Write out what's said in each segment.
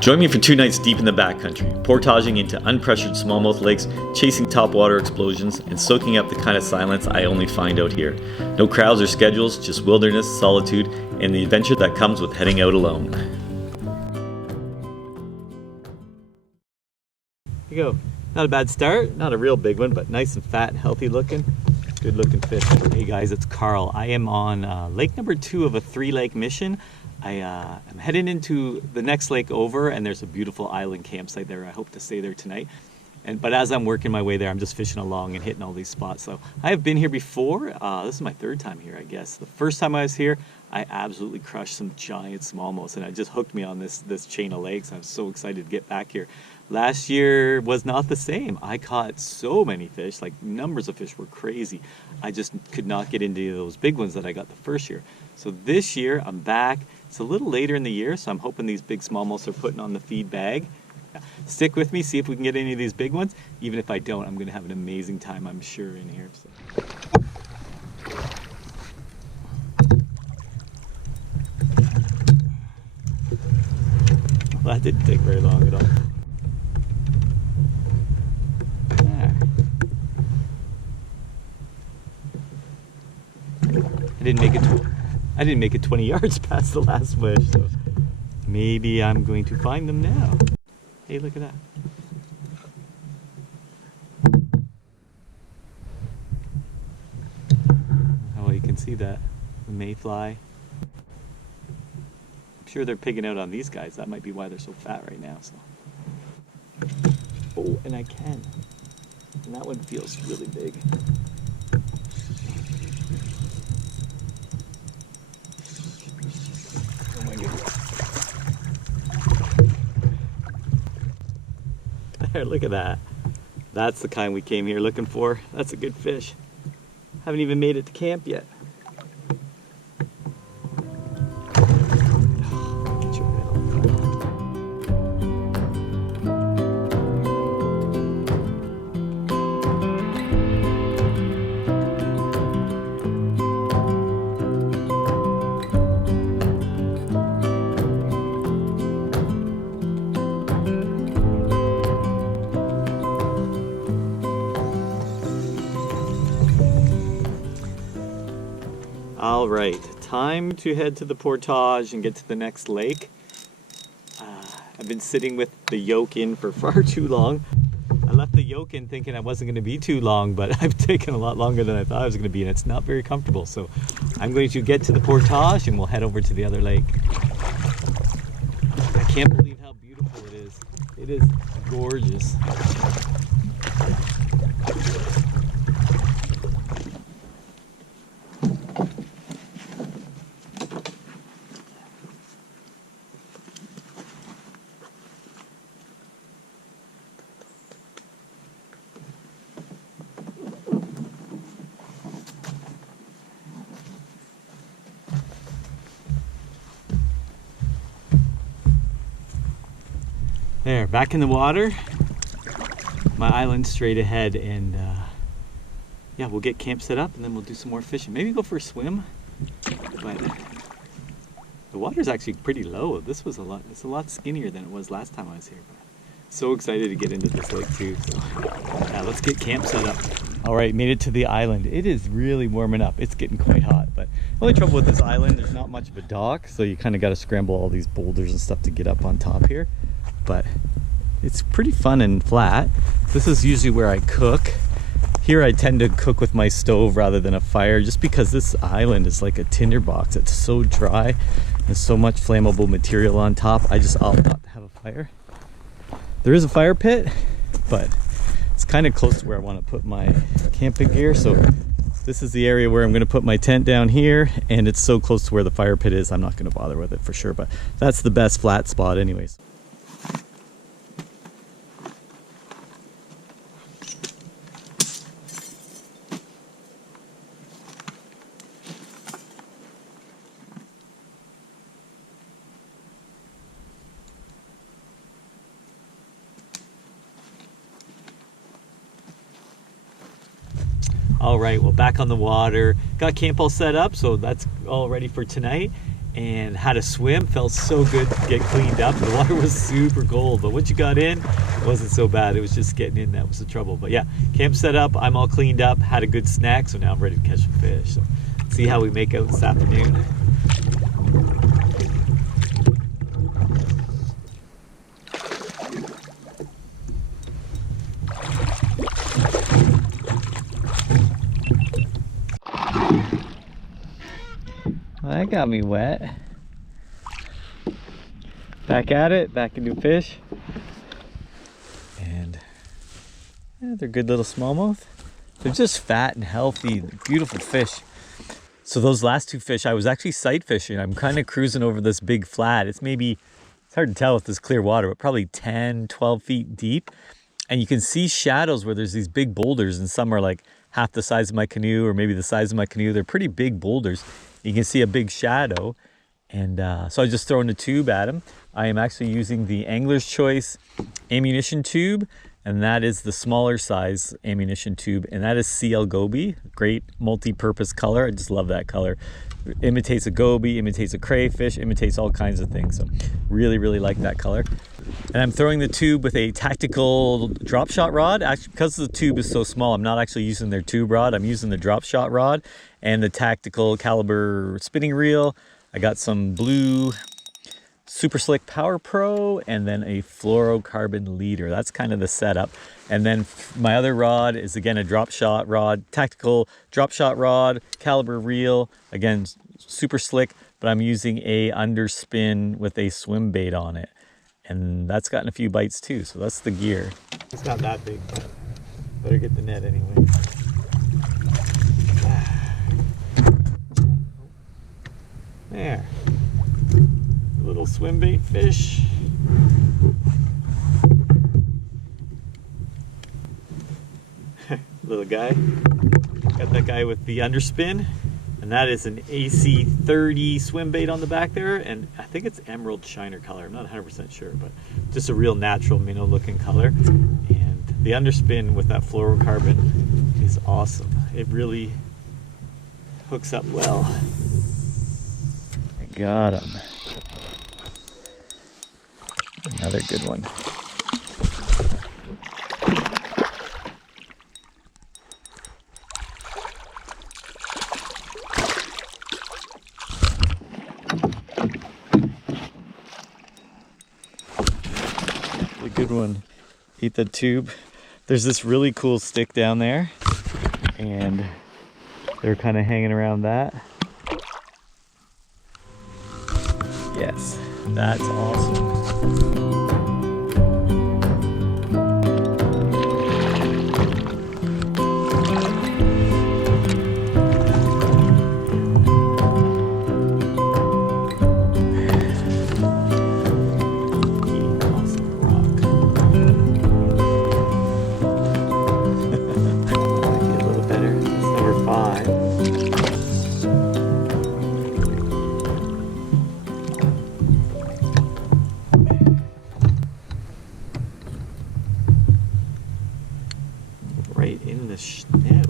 Join me for 2 nights deep in the backcountry, portaging into unpressured smallmouth lakes, chasing topwater explosions, and soaking up the kind of silence I only find out here. No crowds or schedules, just wilderness, solitude, and the adventure that comes with heading out alone. Here you go. Not a bad start, not a real big one, but nice and fat, healthy looking. Good looking fish. Hey guys, it's Carl. I am on lake number 2 of a 3-lake mission. I'm heading into the next lake over, and there's a beautiful island campsite there. I hope to stay there tonight. But as I'm working my way there, I'm just fishing along and hitting all these spots. So I have been here before. This is my 3rd time here, I guess. The first time I was here, I absolutely crushed some giant smallmouths, and it just hooked me on this chain of lakes. I'm so excited to get back here. Last year was not the same. I caught so many fish, like numbers of fish were crazy. I just could not get into those big ones that I got the first year. So this year I'm back. It's a little later in the year, so I'm hoping these big smallmouths are putting on the feed bag. Stick with me, see if we can get any of these big ones. Even if I don't, I'm gonna have an amazing time, I'm sure, in here. So. Well, that didn't take very long at all. I didn't make it 20 yards past the last wedge, so maybe I'm going to find them now. Hey, look at that. Oh, you can see that, the mayfly. I'm sure they're pigging out on these guys. That might be why they're so fat right now. So. Oh, and I can. And that one feels really big. There, look at that. That's the kind we came here looking for. That's a good fish. Haven't even made it to camp yet. All right, time to head to the portage and get to the next lake. I've been sitting with the yoke in for far too long. I left the yoke in thinking I wasn't going to be too long, but I've taken a lot longer than I thought I was going to be, and it's not very comfortable. So I'm going to get to the portage and we'll head over to the other lake. I can't believe how beautiful it is. It is gorgeous. There, back in the water, my island straight ahead, and yeah, we'll get camp set up and then we'll do some more fishing. Maybe go for a swim, but the water's actually pretty low. It's a lot skinnier than it was last time I was here. But so excited to get into this lake too. So yeah, let's get camp set up. All right, made it to the island. It is really warming up. It's getting quite hot, but the only trouble with this island, there's not much of a dock, so you kind of got to scramble all these boulders and stuff to get up on top here. But it's pretty fun and flat. This is usually where I cook. Here I tend to cook with my stove rather than a fire, just because this island is like a tinder box. It's so dry. There's so much flammable material on top. I just opt not to have a fire. There is a fire pit, but it's kind of close to where I want to put my camping gear. So this is the area where I'm going to put my tent down here, and it's so close to where the fire pit is, I'm not going to bother with it for sure, but that's the best flat spot anyways. All right, well, back on the water. Got camp all set up, so that's all ready for tonight. and how to swim. Felt so good to get cleaned up. The water was super cold, but once you got in, it wasn't so bad. It was just getting in that was the trouble. But yeah, camp set up, I'm all cleaned up, had a good snack, so now I'm ready to catch some fish. So see how we make out this afternoon. Well, that got me wet. Back at it, back into fish. And yeah, they're good little smallmouth. They're just fat and healthy, beautiful fish. So those last two fish, I was actually sight fishing. I'm kind of cruising over this big flat. It's hard to tell with this clear water, but probably 10, 12 feet deep. And you can see shadows where there's these big boulders, and some are like half the size of my canoe or maybe the size of my canoe. They're pretty big boulders. You can see a big shadow. And so I was just throwing a tube at them. I am actually using the Angler's Choice ammunition tube, and that is the smaller size ammunition tube, and that is CL Goby. Great multi-purpose color. I just love that color. It imitates a goby, imitates a crayfish, imitates all kinds of things. So really, really like that color. And I'm throwing the tube with a tactical drop shot rod. Actually, because the tube is so small, I'm not actually using their tube rod. I'm using the drop shot rod and the tactical caliber spinning reel. I got some blue Super Slick Power Pro and then a fluorocarbon leader. That's kind of the setup. And then my other rod is again a drop shot rod, tactical drop shot rod, caliber reel, again super slick, but I'm using a underspin with a swim bait on it. And that's gotten a few bites too, so that's the gear. It's not that big, but better get the net anyway. There. A little swim bait fish. Little guy. Got that guy with the underspin. And that is an AC30 swim bait on the back there. And I think it's emerald shiner color. I'm not 100% sure, but just a real natural minnow looking color. And the underspin with that fluorocarbon is awesome. It really hooks up well. I got him. Another good one. A good one. Eat the tube. There's this really cool stick down there, and they're kind of hanging around that. Yes, that's awesome. Right in the snout.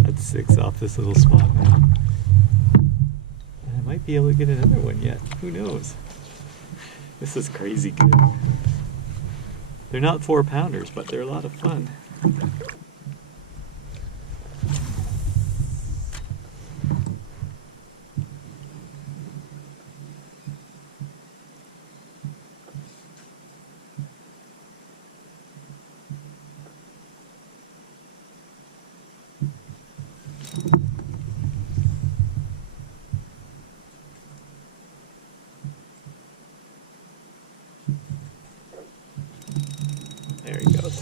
That's 6 off this little spot now. I might be able to get another one yet. Who knows? This is crazy good. They're not 4-pounders, but they're a lot of fun. There he goes.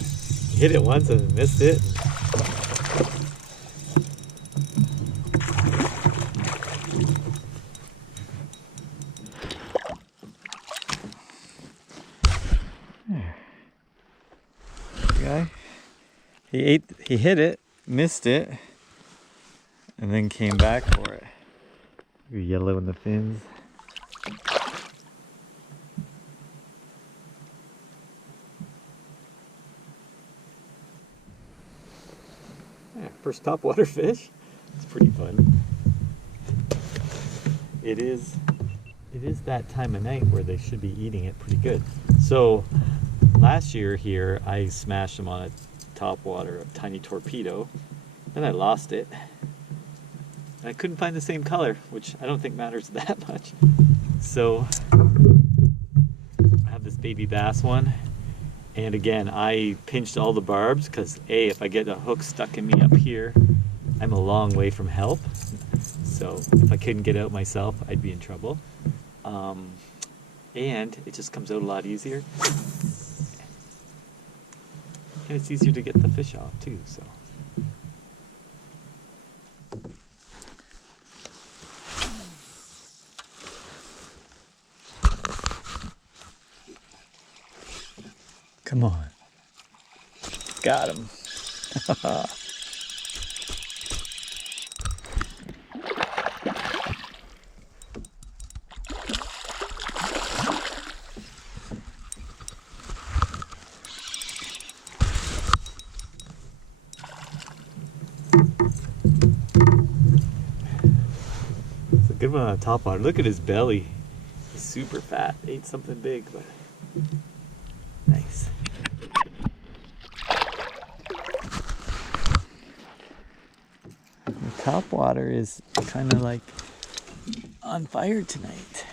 He hit it once and missed it. There. Guy. He hit it, missed it, and then came back for it. Yellow in the fins. Yeah, first topwater fish. It's pretty fun. it is that time of night where they should be eating it pretty good. So last year here, I smashed them on a topwater, a tiny torpedo. Then I lost it. And I couldn't find the same color, which I don't think matters that much. So I have this baby bass one. And again, I pinched all the barbs because if I get a hook stuck in me up here, I'm a long way from help. So if I couldn't get out myself, I'd be in trouble. And it just comes out a lot easier. And it's easier to get the fish off too, so. Come on. Got him. It's a good one on the top water. Look at his belly. He's super fat. Ate something big, but nice. The top water is kind of like on fire tonight.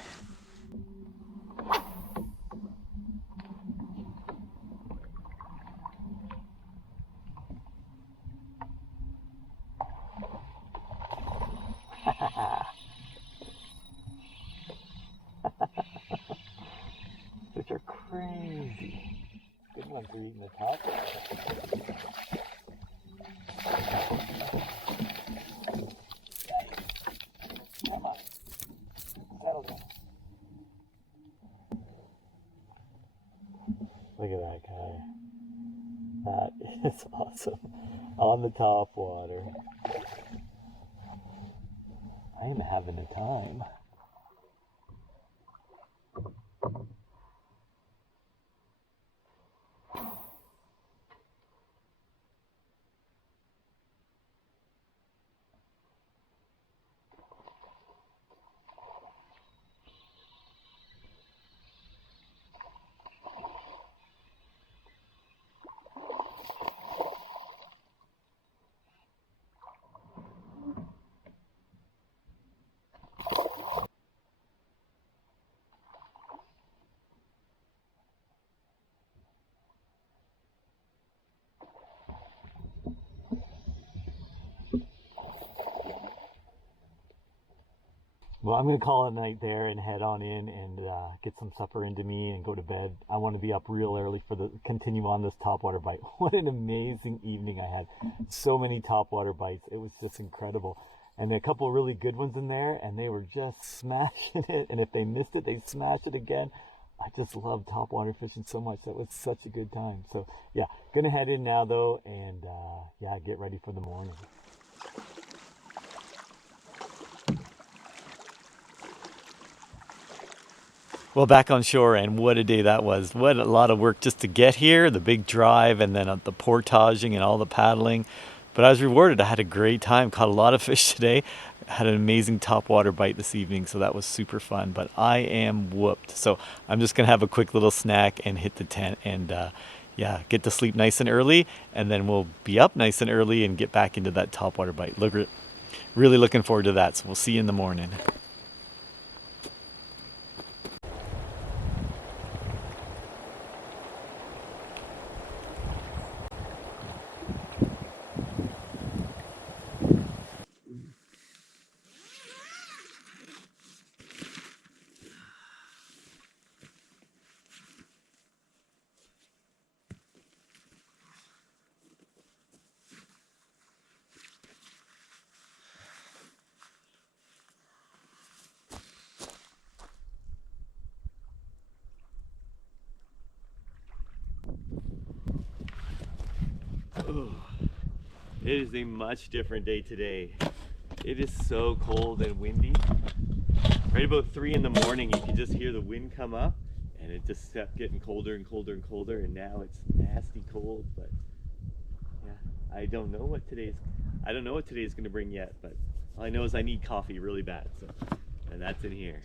Which are crazy. Good ones are eating the top water. Come on. Settle down. Look at that guy. That is awesome. On the top water. I am having a time. Well, I'm going to call it a night there and head on in and get some supper into me and go to bed. I want to be up real early for the continue on this topwater bite. What an amazing evening I had. So many topwater bites. It was just incredible. And a couple of really good ones in there, and they were just smashing it. And if they missed it, they smashed it again. I just love topwater fishing so much. That was such a good time. So yeah, going to head in now though, and yeah, get ready for the morning. Well, back on shore, and what a day that was. What a lot of work just to get here, the big drive, and then the portaging and all the paddling. But I was rewarded. I had a great time, caught a lot of fish today. Had an amazing topwater bite this evening, so that was super fun. But I am whooped. So I'm just going to have a quick little snack and hit the tent and yeah, get to sleep nice and early. And then we'll be up nice and early and get back into that topwater bite. Really looking forward to that. So we'll see you in the morning. Oh, it is a much different day today. It is so cold and windy. Right about 3 in the morning, you can just hear the wind come up, and it just kept getting colder and colder and colder, and now it's nasty cold. But yeah, I don't know what today's going to bring yet. But all I know is I need coffee really bad. So And that's in here.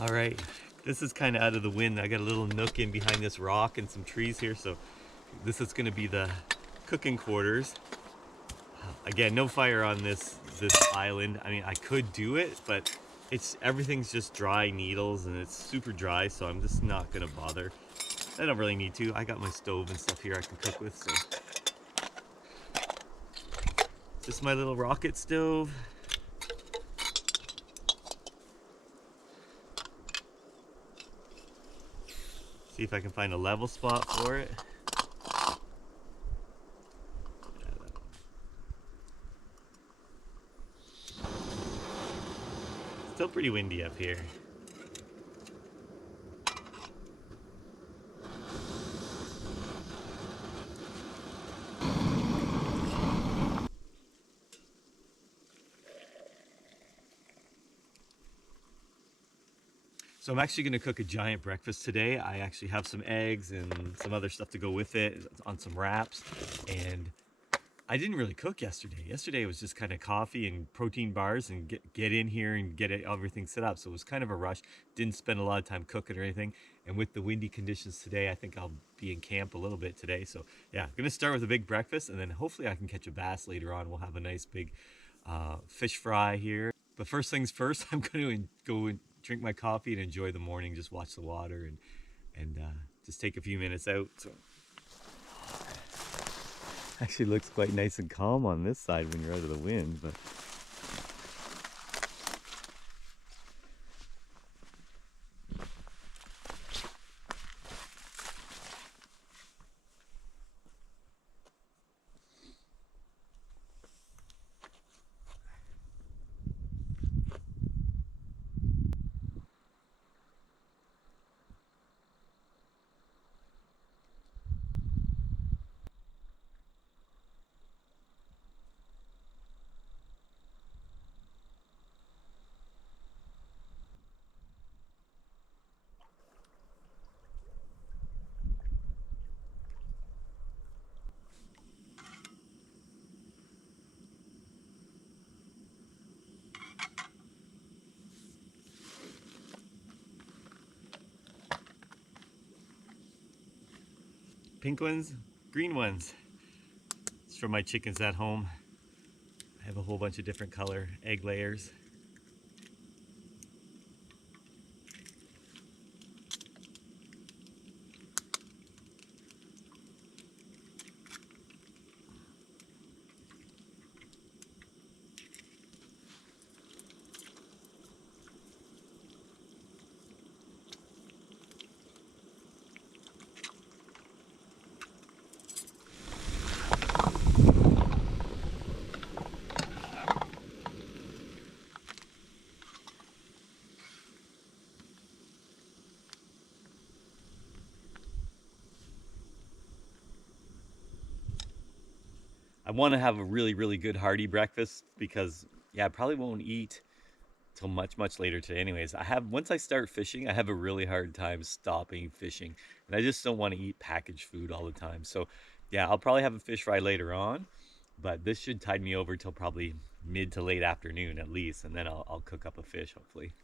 All right, this is kind of out of the wind. I got a little nook in behind this rock and some trees here, so this is going to be the cooking quarters. Again, no fire on this island. I mean, I could do it, but everything's just dry needles and it's super dry, so I'm just not gonna bother. I don't really need to. I got my stove and stuff here I can cook with, so. Just my little rocket stove. See if I can find a level spot for it. Still pretty windy up here. So I'm actually gonna cook a giant breakfast today. I actually have some eggs and some other stuff to go with it on some wraps. And I didn't really cook yesterday. Yesterday was just kind of coffee and protein bars and get in here and get everything set up. So it was kind of a rush. Didn't spend a lot of time cooking or anything. And with the windy conditions today, I think I'll be in camp a little bit today. So yeah, I'm gonna start with a big breakfast and then hopefully I can catch a bass later on. We'll have a nice big fish fry here. But first things first, I'm gonna go and drink my coffee and enjoy the morning, just watch the water and just take a few minutes out. So. Actually looks quite nice and calm on this side when you're out of the wind, but pink ones, green ones. It's for my chickens at home. I have a whole bunch of different color egg layers. I want to have a really good hearty breakfast because yeah, I probably won't eat till much later today anyways. Once I start fishing, I have a really hard time stopping fishing and I just don't want to eat packaged food all the time. So yeah, I'll probably have a fish fry later on, but this should tide me over till probably mid to late afternoon at least, and then I'll cook up a fish hopefully.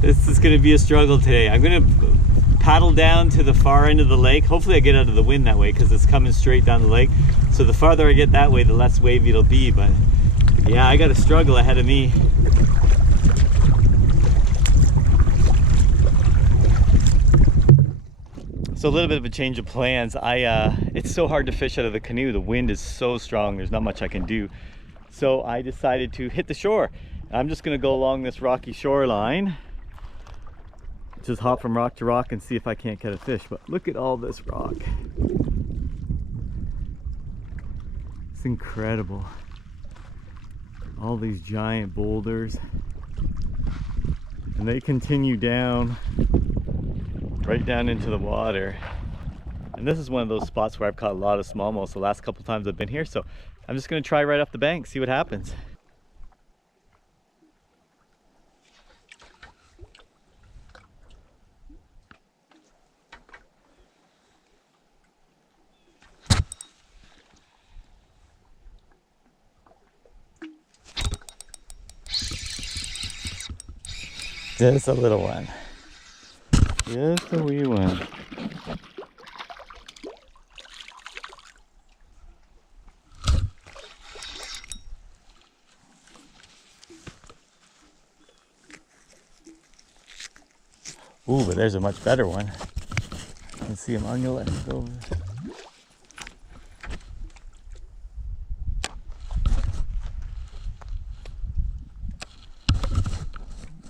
This is going to be a struggle today. I'm going to paddle down to the far end of the lake. Hopefully I get out of the wind that way because it's coming straight down the lake. So the farther I get that way, the less wavy it'll be. But yeah, I got a struggle ahead of me. So a little bit of a change of plans. It's so hard to fish out of the canoe. The wind is so strong, there's not much I can do. So I decided to hit the shore. I'm just gonna go along this rocky shoreline, just hop from rock to rock and see if I can't catch a fish. But look at all this rock. It's incredible. All these giant boulders. And they continue down, right down into the water. And this is one of those spots where I've caught a lot of smallmouth the last couple times I've been here. So I'm just gonna try right off the bank, see what happens. Just a little one. Just a wee one. Ooh, but there's a much better one. I can see him. I'm gonna let him go over.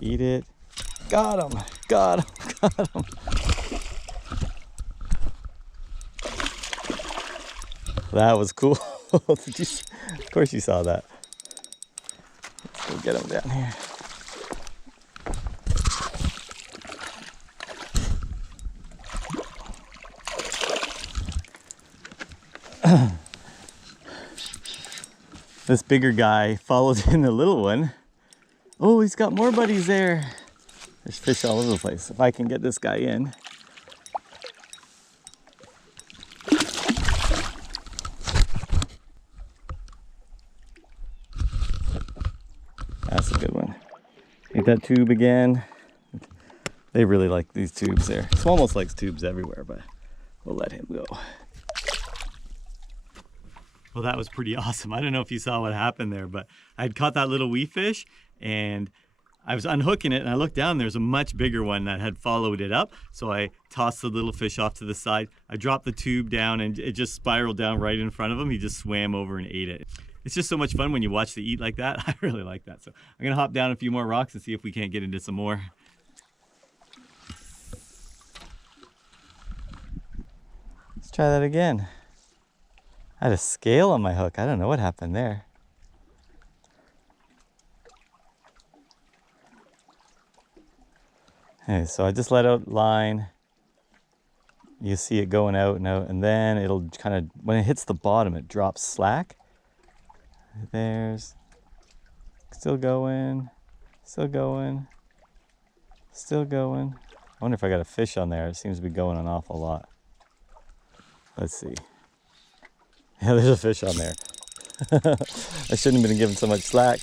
Eat it. Got him. Got him. Got him. That was cool. Did you see? Of course you saw that. Let's go get him down here. This bigger guy followed in the little one. Oh, he's got more buddies there. There's fish all over the place. If I can get this guy in. That's a good one. Hit that tube again. They really like these tubes there. Smallmouth likes tubes everywhere, but we'll let him go. Well, that was pretty awesome. I don't know if you saw what happened there, but I'd caught that little wee fish and I was unhooking it and I looked down, there's a much bigger one that had followed it up. So I tossed the little fish off to the side. I dropped the tube down and it just spiraled down right in front of him. He just swam over and ate it. It's just so much fun when you watch the eat like that. I really like that. So I'm gonna hop down a few more rocks and see if we can't get into some more. Let's try that again. I had a scale on my hook. I don't know what happened there. Okay, so I just let out line. You see it going out and out, and then it'll kind of, when it hits the bottom, it drops slack. There's still going, still going, still going. I wonder if I got a fish on there. It seems to be going an awful lot. Let's see. Yeah, there's a fish on there. I shouldn't have been given so much slack.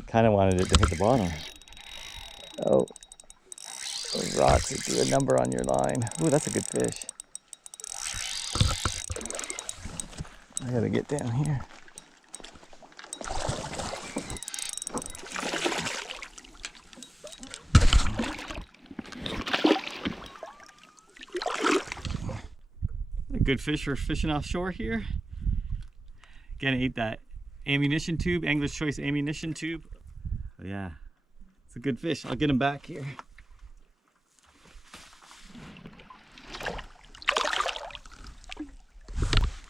I kind of wanted it to hit the bottom. Oh, those rocks that do a number on your line. Ooh, that's a good fish. I gotta get down here. Good fish for fishing offshore here. Again, ate that ammunition tube, Angler's Choice ammunition tube. But yeah, it's a good fish. I'll get him back here.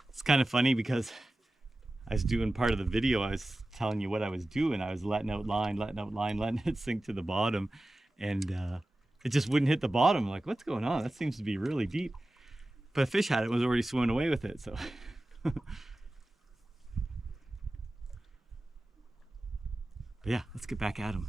It's kind of funny because I was doing part of the video. I was telling you what I was doing. I was letting out line, letting it sink to the bottom, and it just wouldn't hit the bottom. I'm like, what's going on? That seems to be really deep. But a fish had it, was already swimming away with it, so. But yeah, let's get back at him.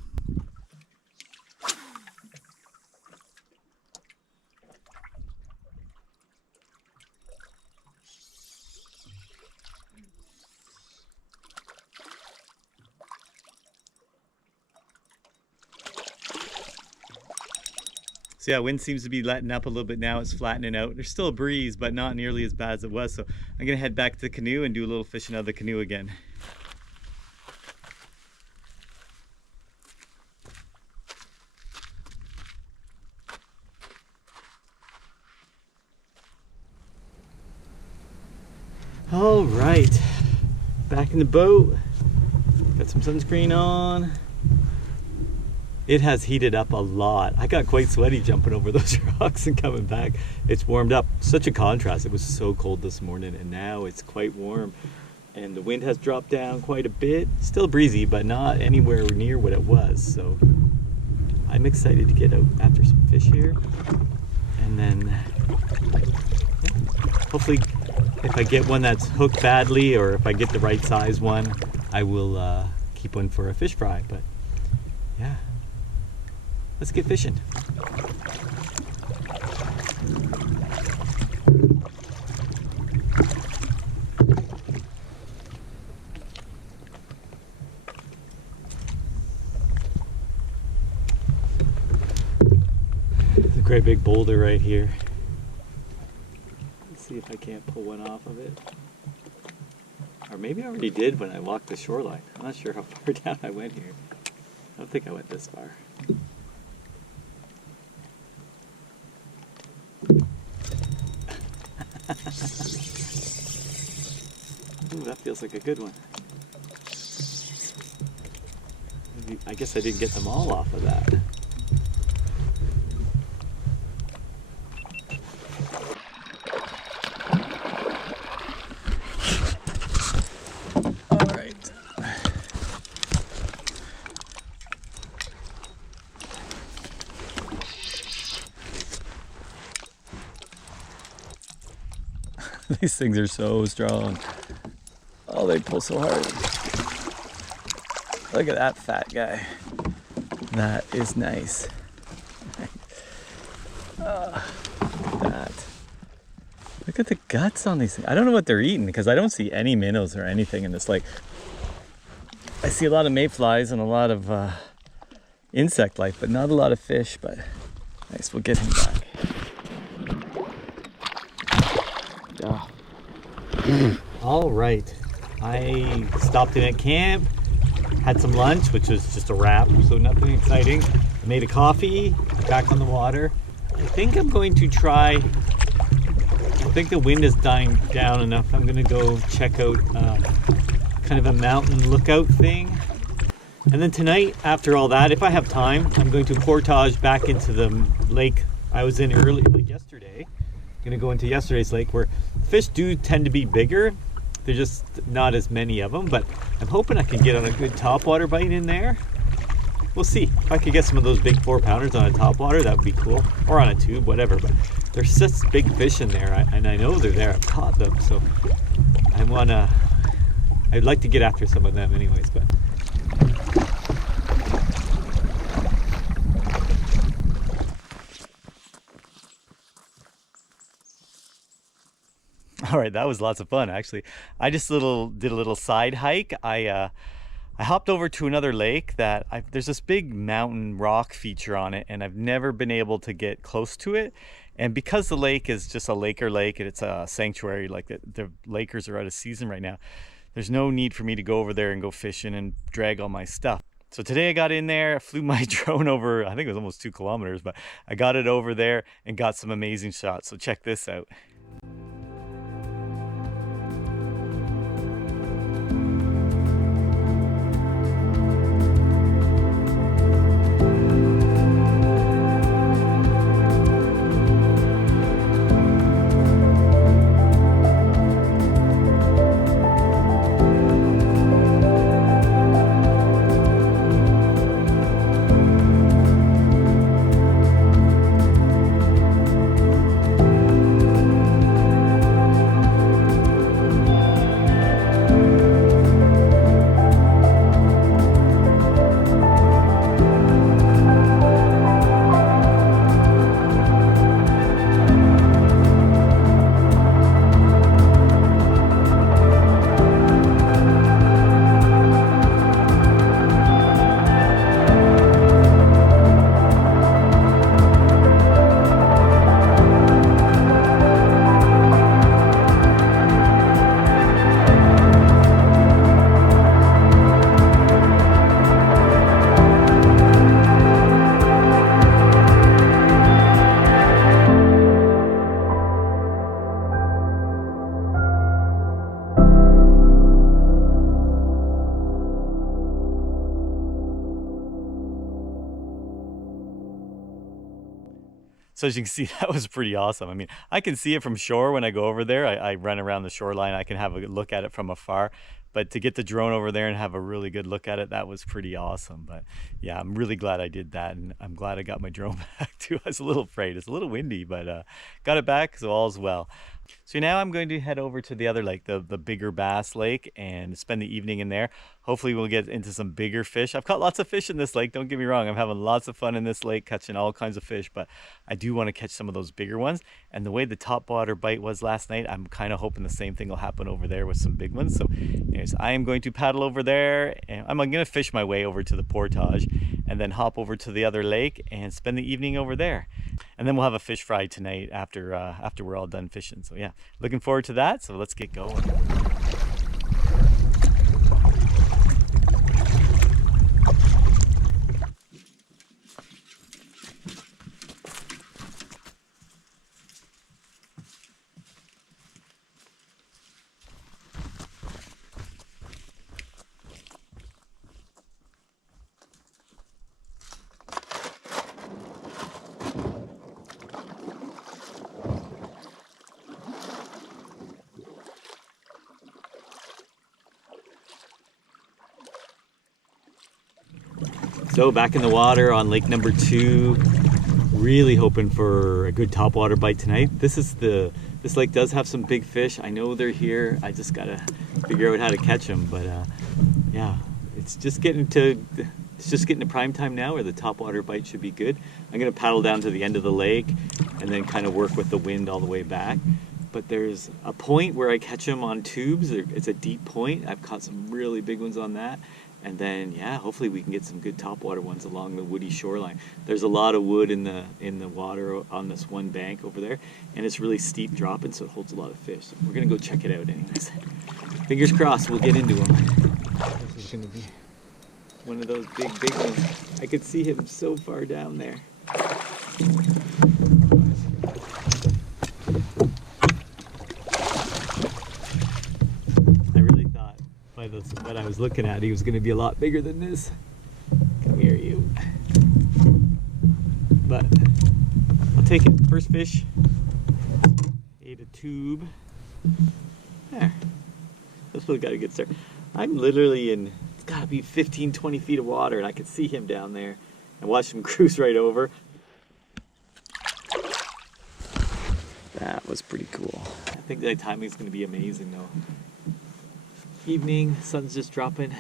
So yeah, wind seems to be letting up a little bit now. It's flattening out. There's still a breeze, but not nearly as bad as it was. So I'm gonna head back to the canoe and do a little fishing out of the canoe again. All right, back in the boat. Got some sunscreen on. It has heated up a lot. I got quite sweaty jumping over those rocks and coming back. It's warmed up. Such a contrast. It was so cold this morning and now it's quite warm. And the wind has dropped down quite a bit. Still breezy, but not anywhere near what it was. So I'm excited to get out after some fish here. And then hopefully if I get one that's hooked badly or if I get the right size one, I will keep one for a fish fry. But yeah. Let's get fishing. great big boulder right here. Let's see if I can't pull one off of it. Or maybe I already did when I walked the shoreline. I'm not sure how far down I went here. I don't think I went this far. Ooh, that feels like a good one. I guess I didn't get them all off of that. All right. These things are so strong. Oh, they pull so hard. Look at that fat guy. That is nice. That. Look at the guts on these things. I don't know what they're eating because I don't see any minnows or anything in this lake. I see a lot of mayflies and a lot of insect life, but not a lot of fish. But nice, we'll get him back. All right, I stopped in at camp, had some lunch, which was just a wrap, so nothing exciting. I made a coffee, back on the water. I think I'm going to try, I think the wind is dying down enough. I'm gonna go check out kind of a mountain lookout thing. And then tonight, after all that, if I have time, I'm going to portage back into the lake I was in early, like yesterday. I'm gonna go into yesterday's lake where fish do tend to be bigger. There's just not as many of them, but I'm hoping I can get on a good topwater bite in there. We'll see. If I could get some of those big 4-pounders on a topwater, that would be cool. Or on a tube, whatever. But there's such big fish in there, and I know they're there. I've caught them, so I'd like to get after some of them anyways, but. All right, that was lots of fun, actually. I just did a little side hike. I hopped over to another lake that there's this big mountain rock feature on it, and I've never been able to get close to it. And because the lake is just a Laker lake and it's a sanctuary, like the Lakers are out of season right now, there's no need for me to go over there and go fishing and drag all my stuff. So today I got in there, flew my drone over, I think it was almost 2 kilometers, but I got it over there and got some amazing shots. So check this out. So as you can see, that was pretty awesome. I mean, I can see it from shore when I go over there. I run around the shoreline. I can have a look at it from afar. But to get the drone over there and have a really good look at it, that was pretty awesome. But yeah, I'm really glad I did that. And I'm glad I got my drone back too. I was a little afraid. It's a little windy, but got it back, so all's well. So now I'm going to head over to the other lake, the bigger bass lake, and spend the evening in there. Hopefully we'll get into some bigger fish. I've caught lots of fish in this lake, don't get me wrong. I'm having lots of fun in this lake, catching all kinds of fish, but I do want to catch some of those bigger ones. And the way the topwater bite was last night, I'm kind of hoping the same thing will happen over there with some big ones. So anyways, I am going to paddle over there, and I'm going to fish my way over to the portage and then hop over to the other lake and spend the evening over over there. And then we'll have a fish fry tonight after we're all done fishing. So yeah, looking forward to that. So let's get going. So back in the water on lake number 2, really hoping for a good topwater bite tonight. This lake does have some big fish. I know they're here. I just gotta figure out how to catch them. But yeah, it's just getting to prime time now where the topwater bite should be good. I'm gonna paddle down to the end of the lake and then kind of work with the wind all the way back. But there's a point where I catch them on tubes. It's a deep point. I've caught some really big ones on that. And then, yeah, hopefully we can get some good topwater ones along the woody shoreline. There's a lot of wood in the water on this one bank over there, and it's really steep dropping, so it holds a lot of fish. So we're gonna go check it out anyways. Fingers crossed, we'll get into them. This is gonna be one of those big ones. I could see him so far down there. What I was looking at, he was going to be a lot bigger than this. Come here, you. But I'll take it. First fish. Ate a tube. There. This one got a good start. I'm literally in, it's got to be 15, 20 feet of water, and I can see him down there. And watch him cruise right over. That was pretty cool. I think that timing's going to be amazing, though. Evening, sun's just dropping.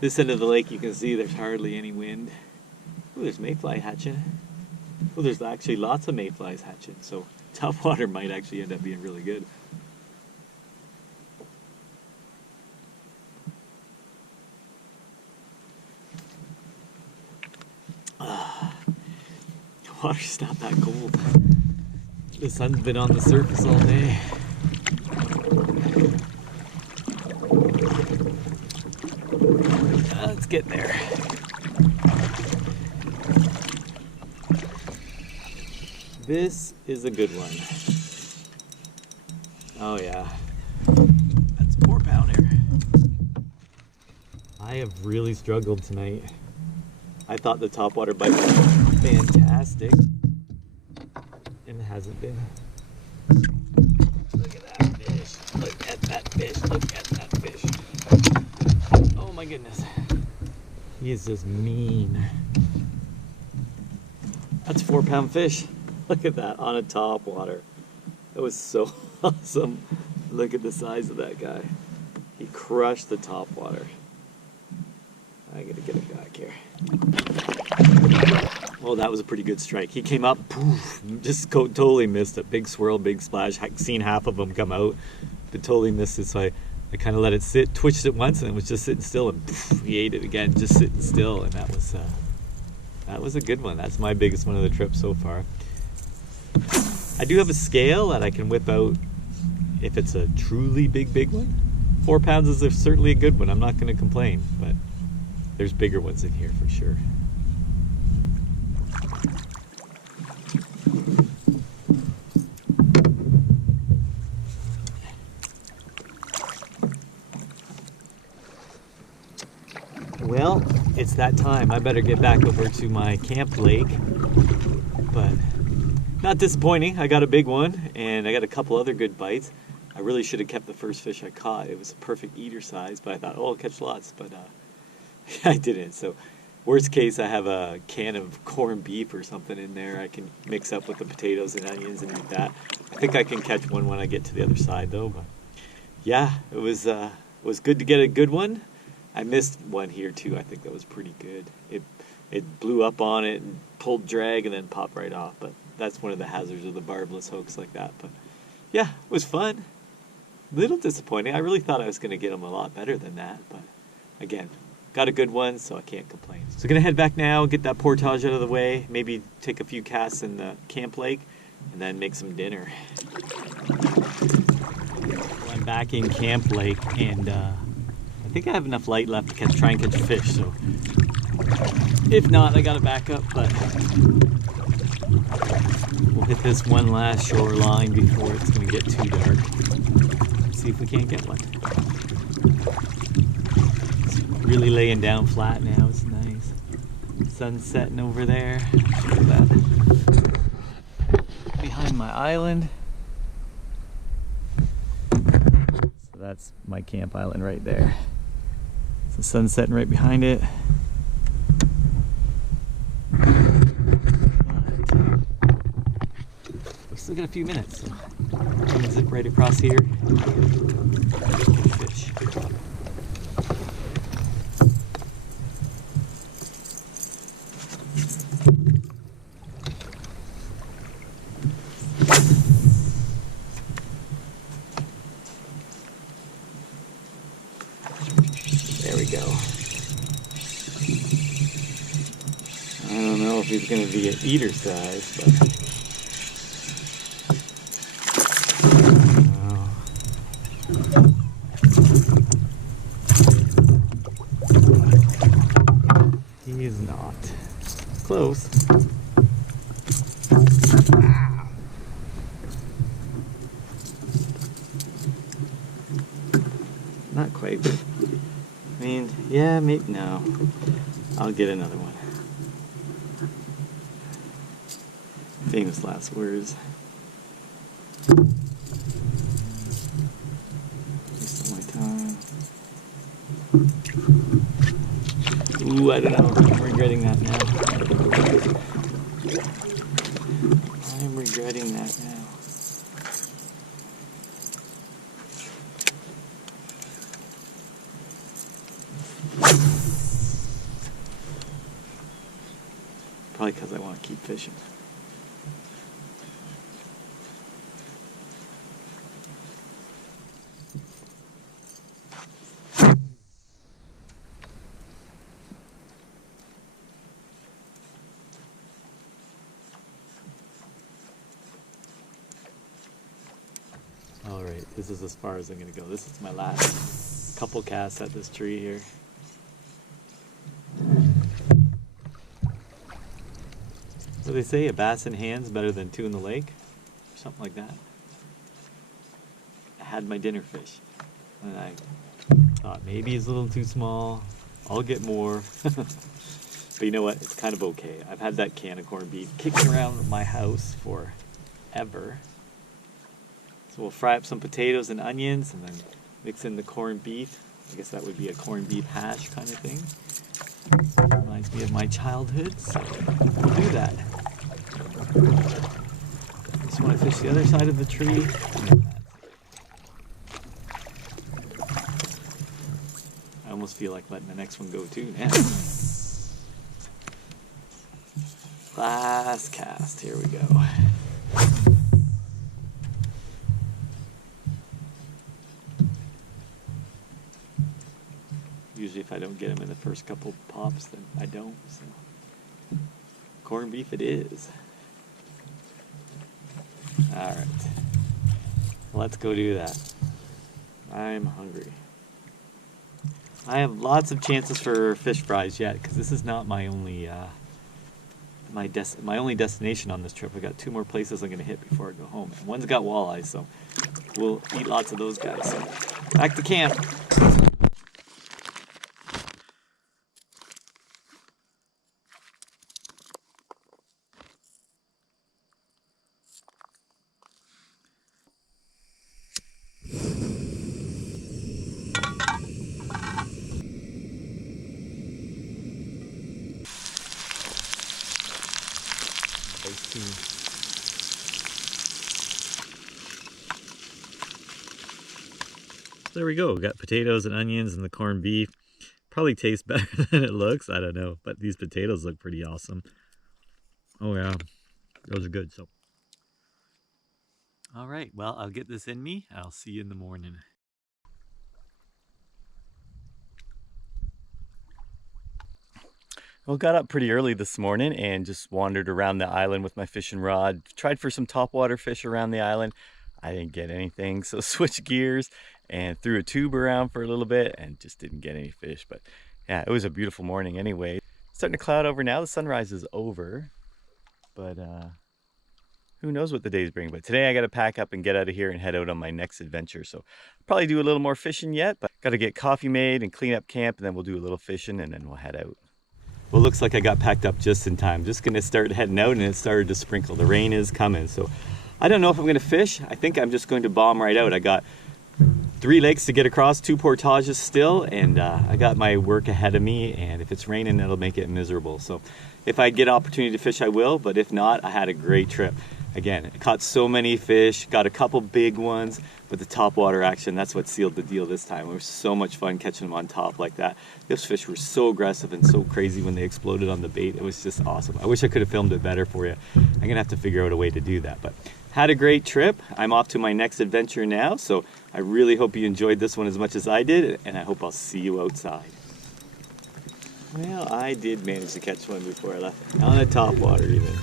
This end of the lake, you can see there's hardly any wind. Oh, there's mayfly hatching. Oh, there's actually lots of mayflies hatching, so topwater might actually end up being really good. The water's not that cold. The sun's been on the surface all day. Let's get there. This is a good one. Oh yeah. That's 4 pounder. I have really struggled tonight. I thought the topwater bite was fantastic. And it hasn't been. Look at that fish. Look at that fish. Look at that fish. Oh my goodness. He is just mean. That's 4 pound fish. Look at that on a topwater. That was so awesome. Look at the size of that guy. He crushed the topwater. I gotta get him back here. Well, that was a pretty good strike. He came up, poof, just totally missed it. Big swirl, big splash. I've seen half of them come out, but totally missed it. So I kind of let it sit, twitched it once, and it was just sitting still, and poof, he ate it again, just sitting still, and that was a good one. That's my biggest one of the trip so far. I do have a scale that I can whip out if it's a truly big one. 4 pounds is certainly a good one. I'm not going to complain, but there's bigger ones in here for sure. Well, it's that time. I better get back over to my camp lake. But not disappointing. I got a big one, and I got a couple other good bites. I really should have kept the first fish I caught. It was a perfect eater size, but I thought, oh, I'll catch lots, but I didn't. So worst case, I have a can of corned beef or something in there I can mix up with the potatoes and onions and eat that. I think I can catch one when I get to the other side, though. But yeah, it was good to get a good one. I missed one here too. I think that was pretty good. It blew up on it and pulled drag and then popped right off. But that's one of the hazards of the barbless hooks like that. But yeah, it was fun. A little disappointing. I really thought I was going to get them a lot better than that. But again, got a good one, so I can't complain. So gonna head back now, get that portage out of the way, maybe take a few casts in the camp lake, and then make some dinner. Well, I'm back in Camp Lake, and I think I have enough light left to try and catch a fish, so if not, I gotta back up, but we'll hit this one last shoreline before it's gonna get too dark. See if we can't get one. It's really laying down flat now, it's nice. Sun's setting over there. Look at that. Behind my island. So that's my camp island right there. The sun's setting right behind it. But we still got a few minutes. So I'm gonna zip right across here. Fish. There we go. I don't know if he's going to be an eater size, but he is not. Close. Not quite, but I mean, yeah, maybe, no. I'll get another one. Famous last words. Waste my time. Ooh, I don't know. I'm regretting that now. I'm regretting that now. Probably because I want to keep fishing. Alright, this is as far as I'm going to go. This is my last couple casts at this tree here. What do they say? A bass in hand's better than two in the lake? Or something like that. I had my dinner fish. And I thought maybe it's a little too small. I'll get more. But you know what? It's kind of okay. I've had that can of corned beef kicking around my house forever. So we'll fry up some potatoes and onions and then mix in the corned beef. I guess that would be a corned beef hash kind of thing. Reminds me of my childhood, so we'll do that. Just want to fish the other side of the tree. I almost feel like letting the next one go too now. Last cast, here we go. Usually if I don't get them in the first couple pops, then I don't. So. Corned beef it is. Alright. Let's go do that. I'm hungry. I have lots of chances for fish fries yet, because this is not my only my only destination on this trip. I got 2 more places I'm going to hit before I go home. And one's got walleyes, so we'll eat lots of those guys. So back to camp. There we go. We got potatoes and onions and the corned beef. Probably tastes better than it looks. I don't know, but these potatoes look pretty awesome. Oh yeah, those are good. So, all right. Well, I'll get this in me. I'll see you in the morning. Well, got up pretty early this morning and just wandered around the island with my fishing rod. Tried for some topwater fish around the island. I didn't get anything, so switched gears and threw a tube around for a little bit and just didn't get any fish. But yeah, it was a beautiful morning anyway. Starting to cloud over now. The sunrise is over, but who knows what the days bring. But today I got to pack up and get out of here and head out on my next adventure. So probably do a little more fishing yet, but got to get coffee made and clean up camp, and then we'll do a little fishing and then we'll head out. Well, looks like I got packed up just in time. Just gonna start heading out, and it started to sprinkle. The rain is coming, so I don't know if I'm gonna fish. I think I'm just going to bomb right out. I got 3 lakes to get across, 2 portages still, and I got my work ahead of me, and if it's raining, it'll make it miserable. So if I get opportunity to fish, I will, but if not, I had a great trip. Again, I caught so many fish, got a couple big ones, but the topwater action, that's what sealed the deal this time. It was so much fun catching them on top like that. Those fish were so aggressive and so crazy when they exploded on the bait. It was just awesome. I wish I could have filmed it better for you. I'm gonna have to figure out a way to do that, but had a great trip. I'm off to my next adventure now, so I really hope you enjoyed this one as much as I did, and I hope I'll see you outside. Well, I did manage to catch one before I left, on the topwater even.